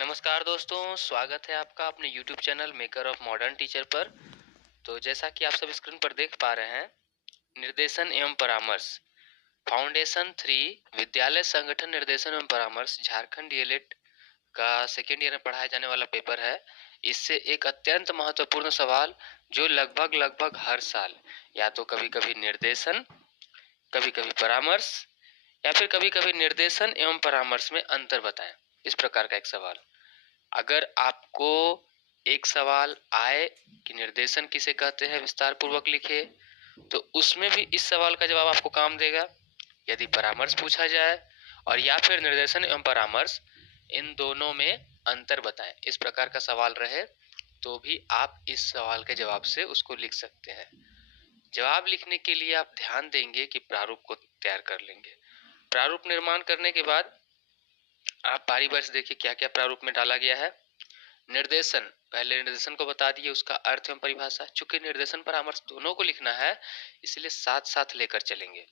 नमस्कार दोस्तों, स्वागत है आपका अपने YouTube channel maker of modern teacher पर। तो जैसा कि आप सब स्क्रीन पर देख पा रहे हैं, निर्देशन एवं परामर्श फाउंडेशन 3 विद्यालय संगठन निर्देशन एवं परामर्श झारखंड डीएलएड का सेकेंड ईयर में पढ़ाया जाने वाला पेपर है। इससे एक अत्यंत महत्वपूर्ण सवाल जो लगभग हर साल या तो कभी-कभी निर्देशन, कभी-कभी परामर्श या फिर कभी-कभी निर्देशन एवं परामर्श में अंतर बताएं, इस प्रकार का एक सवाल। अगर आपको एक सवाल आए कि निर्देशन किसे कहते हैं विस्तार पूर्वक लिखे, तो उसमें भी इस सवाल का जवाब आपको काम देगा। यदि परामर्श पूछा जाए और या फिर निर्देशन एवं परामर्श, इन दोनों में अंतर बताएं, इस प्रकार का सवाल रहे तो भी आप इस सवाल के जवाब से उसको लिख सकते हैं। जवाब लिखने के लिए आप ध्यान देंगे कि प्रारूप को तैयार कर लेंगे। प्रारूप निर्माण करने के बाद आप बारी बारी से देखिए क्या क्या प्रारूप में डाला गया है। निर्देशन, पहले निर्देशन को बता दिए, उसका अर्थ एवं परिभाषा। चूंकि निर्देशन परामर्श दोनों को लिखना है, इसलिए साथ साथ लेकर चलेंगे।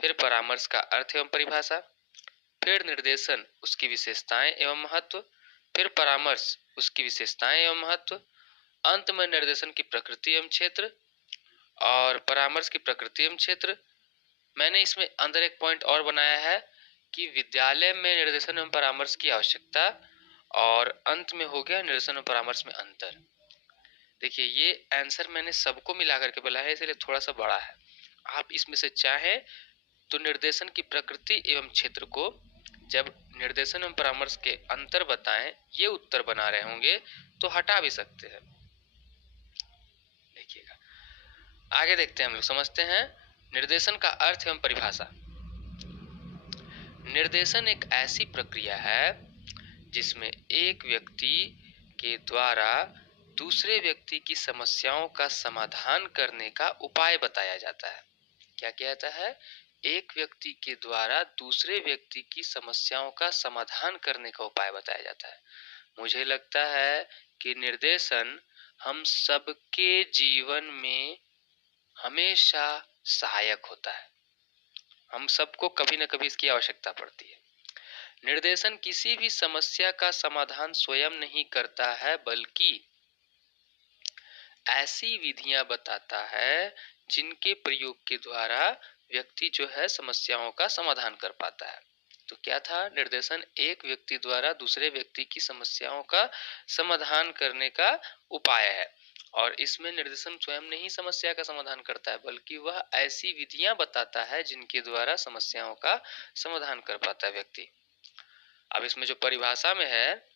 फिर परामर्श का अर्थ एवं परिभाषा, फिर निर्देशन उसकी विशेषताएं एवं महत्व, फिर परामर्श उसकी विशेषताएं एवं महत्व, अंत में निर्देशन की प्रकृति एवं क्षेत्र और परामर्श की प्रकृति एवं क्षेत्र। मैंने इसमें अंदर एक पॉइंट और बनाया है कि विद्यालय में निर्देशन एवं परामर्श की आवश्यकता, और अंत में हो गया निर्देशन और परामर्श में अंतर। देखिए, ये आंसर मैंने सबको मिला करके बोला है, इसलिए थोड़ा सा बड़ा है। आप इसमें से चाहें तो निर्देशन की प्रकृति एवं क्षेत्र को जब निर्देशन एवं परामर्श के अंतर बताएं, ये उत्तर बना रहे होंगे तो हटा भी सकते हैं। देखिएगा, आगे देखते हैं, हम लोग समझते हैं निर्देशन का अर्थ एवं परिभाषा। निर्देशन एक ऐसी प्रक्रिया है जिसमें एक व्यक्ति के द्वारा दूसरे व्यक्ति की समस्याओं का समाधान करने का उपाय बताया जाता है। क्या कहता है? एक व्यक्ति के द्वारा दूसरे व्यक्ति की समस्याओं का समाधान करने का उपाय बताया जाता है। मुझे लगता है कि निर्देशन हम सबके जीवन में हमेशा सहायक होता है। हम सबको कभी न कभी इसकी आवश्यकता पड़ती है। निर्देशन किसी भी समस्या का समाधान स्वयं नहीं करता है, बल्कि ऐसी विधियां बताता है जिनके प्रयोग के द्वारा व्यक्ति जो है समस्याओं का समाधान कर पाता है। तो क्या था? निर्देशन एक व्यक्ति द्वारा दूसरे व्यक्ति की समस्याओं का समाधान करने का उपाय है, और इसमें निर्देशन स्वयं नहीं समस्या का समाधान करता है, बल्कि वह ऐसी विधियां बताता है जिनके द्वारा समस्याओं का समाधान कर पाता है व्यक्ति। अब इसमें जो परिभाषा में है,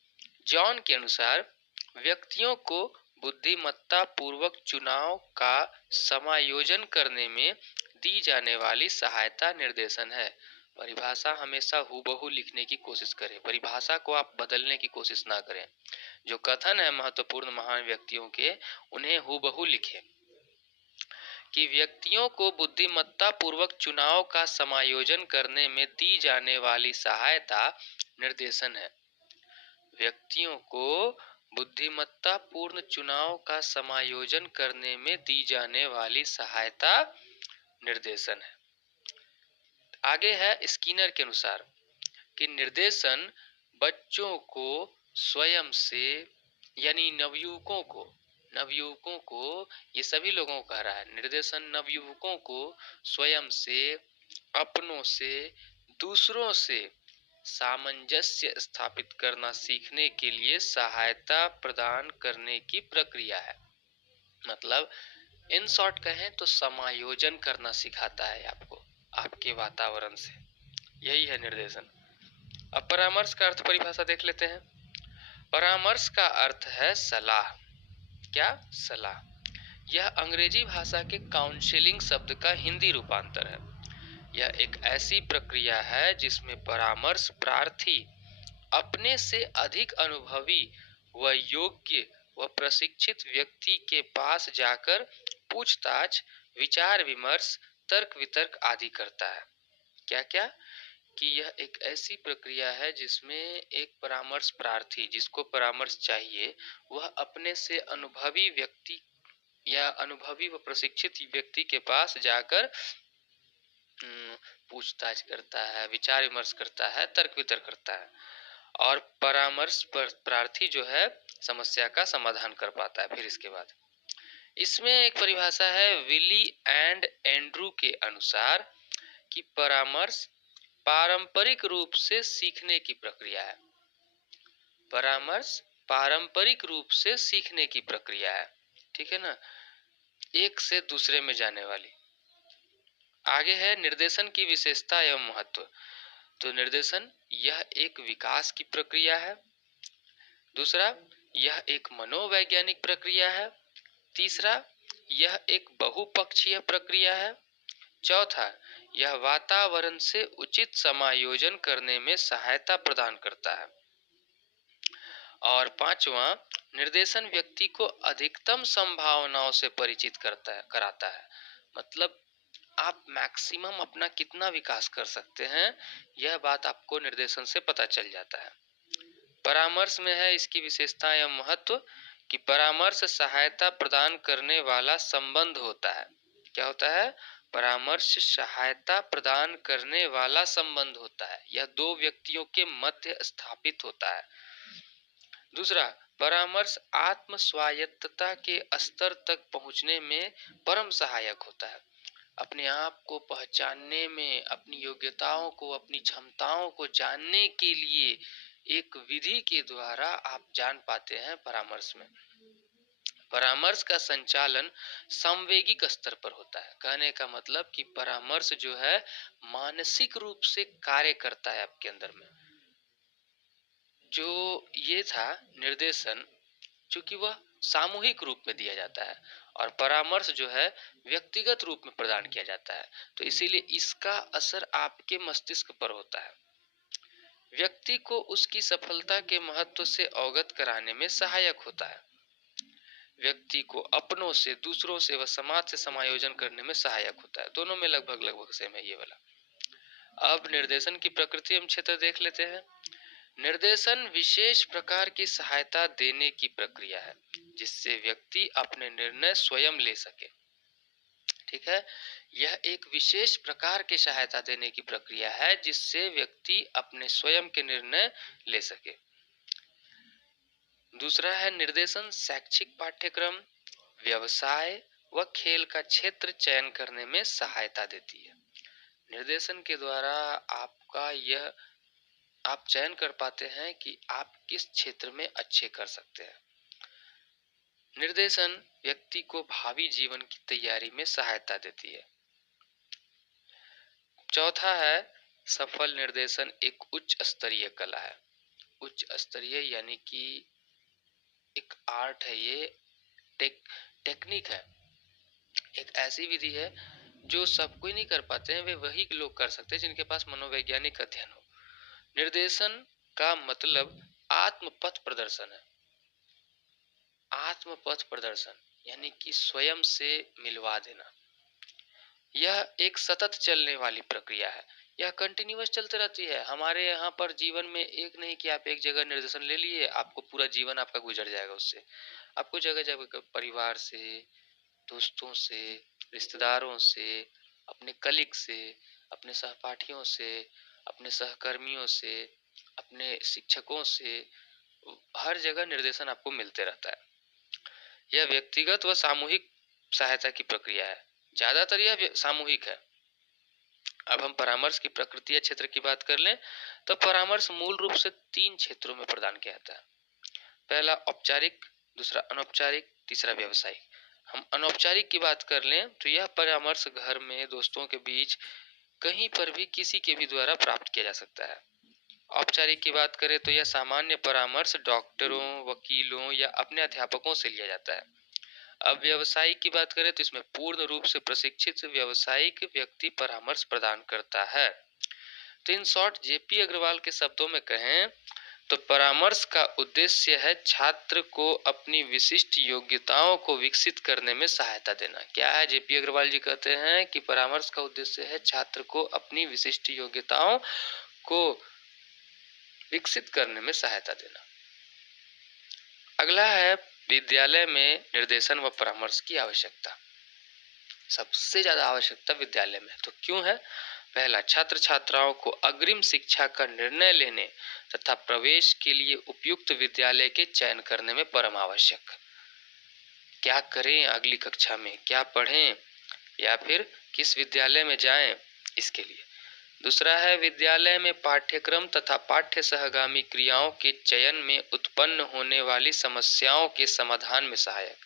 जॉन के अनुसार व्यक्तियों को बुद्धिमत्ता पूर्वक चुनाव का समायोजन करने में दी जाने वाली सहायता निर्देशन है। परिभाषा हमेशा हूबहू लिखने की कोशिश करें, परिभाषा को आप बदलने की कोशिश ना करें। जो कथन है महत्वपूर्ण महान व्यक्तियों के, उन्हें हूबहू लिखें कि व्यक्तियों को बुद्धिमत्ता पूर्वक चुनाव का समायोजन करने में दी जाने वाली सहायता निर्देशन है। व्यक्तियों को बुद्धिमत्ता पूर्ण चुनाव का समायोजन करने में दी जाने वाली सहायता निर्देशन है। आगे है स्किनर के अनुसार कि निर्देशन बच्चों को स्वयं से, यानी नवयुवकों को ये सभी लोगों को कह रहा है, निर्देशन नवयुवकों को स्वयं से, अपनों से, दूसरों से सामंजस्य स्थापित करना सीखने के लिए सहायता प्रदान करने की प्रक्रिया है। मतलब इन शॉर्ट कहें तो समायोजन करना सिखाता है आपको आपके वातावरण से, यही है निर्देशन। अब परामर्श का अर्थ परिभाषा देख लेते हैं। परामर्श का अर्थ है सलाह। क्या? सलाह। यह अंग्रेजी भाषा के काउंसलिंग शब्द का हिंदी रूपांतर है। यह एक ऐसी प्रक्रिया है जिसमें परामर्श प्रार्थी अपने से अधिक अनुभवी व योग्य व प्रशिक्षित व्यक्ति के पास जाकर पूछताछ, विचार विमर्श, तर्क वितर्क आदि करता है। क्या क्या? कि यह एक ऐसी प्रक्रिया है जिसमें एक परामर्श प्रार्थी, जिसको परामर्श चाहिए, वह अपने से अनुभवी व्यक्ति या अनुभवी व प्रशिक्षित व्यक्ति के पास जाकर पूछताछ करता है, विचार विमर्श करता है, तर्क वितर्क करता है। और परामर्श प्रार्थी जो है समस्या का समाधान कर पाता है। फिर इसके बाद इसमें एक परिभाषा है विली एंड एंड्रू के अनुसार कि परामर्श पारंपरिक रूप से सीखने की प्रक्रिया है। परामर्श पारंपरिक रूप से सीखने की प्रक्रिया है, ठीक है ना, एक से दूसरे में जाने वाली। आगे है निर्देशन की विशेषता एवं महत्व। तो निर्देशन यह एक विकास की प्रक्रिया है। दूसरा, यह एक मनोवैज्ञानिक प्रक्रिया है। तीसरा, यह एक बहुपक्षीय प्रक्रिया है। चौथा, यह वातावरण से उचित समायोजन करने में सहायता प्रदान करता है। और पांचवा, निर्देशन व्यक्ति को अधिकतम संभावनाओं से परिचित कराता है। मतलब आप मैक्सिमम अपना कितना विकास कर सकते हैं, यह बात आपको निर्देशन से पता चल जाता है। परामर्श में है इसकी विशेषता एवं महत्व कि परामर्श सहायता प्रदान करने वाला संबंध होता है। क्या होता है? परामर्श सहायता प्रदान करने वाला संबंध होता है। यह दो व्यक्तियों के मध्य स्थापित होता है। दूसरा, परामर्श आत्म स्वायत्तता के स्तर तक पहुंचने में परम सहायक होता है। अपने आप को पहचानने में, अपनी योग्यताओं को, अपनी क्षमताओं को जानने के लिए एक विधि के द्वारा आप जान पाते हैं परामर्श में। परामर्श का संचालन संवेगिक स्तर पर होता है। कहने का मतलब कि परामर्श जो है मानसिक रूप से कार्य करता है आपके अंदर में। जो ये था निर्देशन, चूंकि वह सामूहिक रूप में दिया जाता है और परामर्श जो है व्यक्तिगत रूप में प्रदान किया जाता है, तो इसीलिए इसका असर आपके मस्तिष्क पर होता है। व्यक्ति को उसकी सफलता के महत्व से अवगत कराने में सहायक होता है। व्यक्ति को अपनों से, दूसरों से व समाज से समायोजन करने में सहायक होता है। दोनों में लगभग लगभग सेम है ये वाला। अब निर्देशन की प्रकृति एवं क्षेत्र देख लेते हैं। निर्देशन विशेष प्रकार की सहायता देने की प्रक्रिया है जिससे व्यक्ति अपने निर्णय स्वयं ले सके। ठीक है, यह एक विशेष प्रकार की सहायता देने की प्रक्रिया है जिससे व्यक्ति अपने स्वयं के निर्णय ले सके। दूसरा है निर्देशन शैक्षिक पाठ्यक्रम, व्यवसाय व खेल का क्षेत्र चयन करने में सहायता देती है। निर्देशन के द्वारा आप चयन कर पाते हैं कि आप किस क्षेत्र में अच्छे कर सकते हैं। निर्देशन व्यक्ति को भावी जीवन की तैयारी में सहायता देती है। चौथा है सफल निर्देशन एक उच्च स्तरीय कला है। उच्च स्तरीय यानी कि एक आर्ट है, ये टेक्निक है, एक ऐसी विधि है जो सब कोई नहीं कर पाते हैं, वे वही लोग कर सकते हैं जिनके पास मनोवैज्ञानिक अध्ययन हो। निर्देशन का मतलब आत्मपथ प्रदर्शन है। आत्मपथ प्रदर्शन यानी कि स्वयं से मिलवा देना। यह एक सतत चलने वाली प्रक्रिया है। यह कंटिन्यूअस चलते रहती है। हमारे यहाँ पर जीवन में एक नहीं कि आप एक जगह निर्देशन ले लिए, आपको पूरा जीवन आपका गुजर जाएगा उससे। आपको जगह जगह परिवार से, दोस्तों से, रिश्तेदारों से, अपने कलीग से, अपने सहपाठियों से, अपने सहकर्मियों से, अपने शिक्षकों से, हर जगह निर्देशन आपको मिलते रहता है। यह व्यक्तिगत व सामूहिक सहायता की प्रक्रिया है। ज्यादातर यह सामूहिक है। अब हम परामर्श की प्रकृति या क्षेत्र की बात कर लें तो परामर्श मूल रूप से 3 क्षेत्रों में प्रदान किया जाता है। पहला औपचारिक, दूसरा अनौपचारिक, तीसरा व्यावसायिक। हम अनौपचारिक की बात कर लें तो यह परामर्श घर में, दोस्तों के बीच, कहीं पर भी किसी के भी द्वारा प्राप्त किया जा सकता है। औपचारिक की बात करें तो यह सामान्य परामर्श डॉक्टरों, वकीलों या अपने अध्यापकों से लिया जाता है। अब व्यावसायिक की बात करें तो इसमें पूर्ण रूप से प्रशिक्षित व्यावसायिक व्यक्ति परामर्श प्रदान करता है। तो इन शॉर्ट जेपी अग्रवाल के शब्दों में कहें तो परामर्श का उद्देश्य है छात्र को अपनी विशिष्ट योग्यताओं को विकसित करने में सहायता देना। क्या है? जेपी अग्रवाल जी कहते हैं कि परामर्श का उद्देश्य है छात्र को अपनी विशिष्ट योग्यताओं को विकसित करने में सहायता देना। अगला है विद्यालय में निर्देशन व परामर्श की आवश्यकता। सबसे ज्यादा आवश्यकता विद्यालय में। तो क्यों है? पहला, छात्र छात्राओं को अग्रिम शिक्षा का निर्णय लेने तथा प्रवेश के लिए उपयुक्त विद्यालय के चयन करने में परम आवश्यक। क्या करें अगली कक्षा में, क्या पढ़ें या फिर किस विद्यालय में जाएं, इसके लिए। दूसरा है, विद्यालय में पाठ्यक्रम तथा पाठ्य सहगामी क्रियाओं के चयन में उत्पन्न होने वाली समस्याओं के समाधान में सहायक।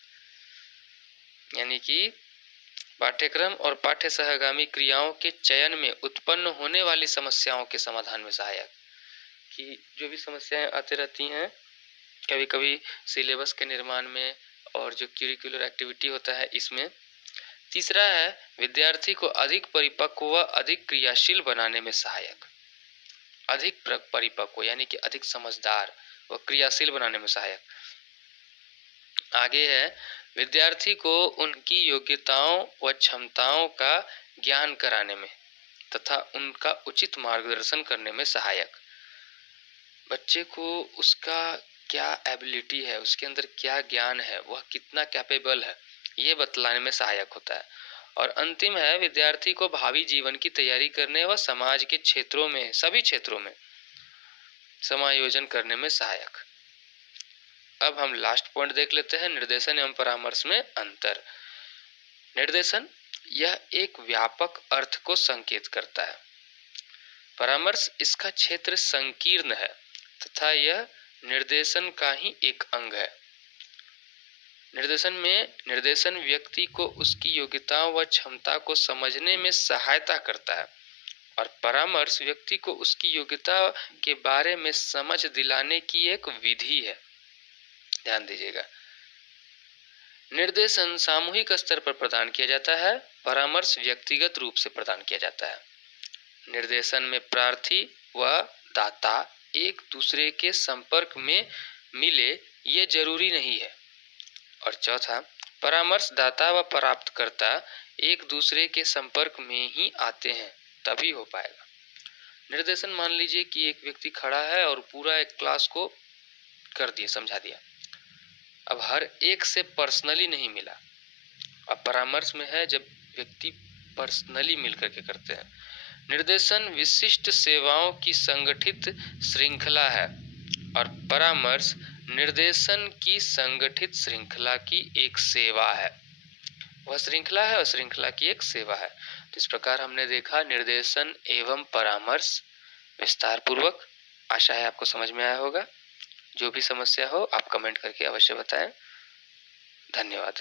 यानी कि पाठ्यक्रम और पाठ्य सहगामी क्रियाओं के चयन में उत्पन्न होने वाली समस्याओं के समाधान में सहायक। कि जो भी समस्याएं आती रहती हैं कभी कभी सिलेबस के निर्माण में और जो करिकुलर एक्टिविटी होता है इसमें। तीसरा है, विद्यार्थी को अधिक परिपक्व व अधिक क्रियाशील बनाने में सहायक। अधिक परिपक्व यानी कि अधिक समझदार व क्रियाशील बनाने में सहायक। आगे है, विद्यार्थी को उनकी योग्यताओं व क्षमताओं का ज्ञान कराने में तथा उनका उचित मार्गदर्शन करने में सहायक। बच्चे को उसका क्या एबिलिटी है, उसके अंदर क्या ज्ञान है, वह कितना कैपेबल है, ये बतलाने में सहायक होता है। और अंतिम है, विद्यार्थी को भावी जीवन की तैयारी करने व समाज के क्षेत्रों में, सभी क्षेत्रों में समायोजन करने में सहायक। अब हम लास्ट पॉइंट देख लेते हैं, निर्देशन एवं परामर्श में अंतर। निर्देशन यह एक व्यापक अर्थ को संकेत करता है। परामर्श इसका क्षेत्र संकीर्ण है तथा यह निर्देशन का ही एक अंग है। निर्देशन व्यक्ति को उसकी योग्यताओं व क्षमता को समझने में सहायता करता है और परामर्श व्यक्ति को उसकी योग्यता के बारे में समझ दिलाने की एक विधि है। ध्यान दीजिएगा, निर्देशन सामूहिक स्तर पर प्रदान किया जाता है, परामर्श व्यक्तिगत रूप से प्रदान किया जाता है। निर्देशन में प्रार्थी व दाता एक दूसरे के संपर्क में मिले ये जरूरी नहीं है। और चौथा, परामर्श दाता व प्राप्तकर्ता एक दूसरे के संपर्क में ही आते हैं तभी हो पाएगा। निर्देशन, मान लीजिए कि एक व्यक्ति खड़ा है और पूरा एक क्लास को कर दिया, समझा दिया। अब हर एक से पर्सनली नहीं मिला। अब परामर्श में है जब व्यक्ति पर्सनली मिलकर के करते हैं। निर्देशन विशिष्ट सेवाओं की संगठित श्रृंखला है और परामर्श निर्देशन की संगठित श्रृंखला की एक सेवा है। वह श्रृंखला है और श्रृंखला की एक सेवा है। तो इस प्रकार हमने देखा निर्देशन एवं परामर्श विस्तार पूर्वक। आशा है आपको समझ में आया होगा। जो भी समस्या हो आप कमेंट करके अवश्य बताएं। धन्यवाद।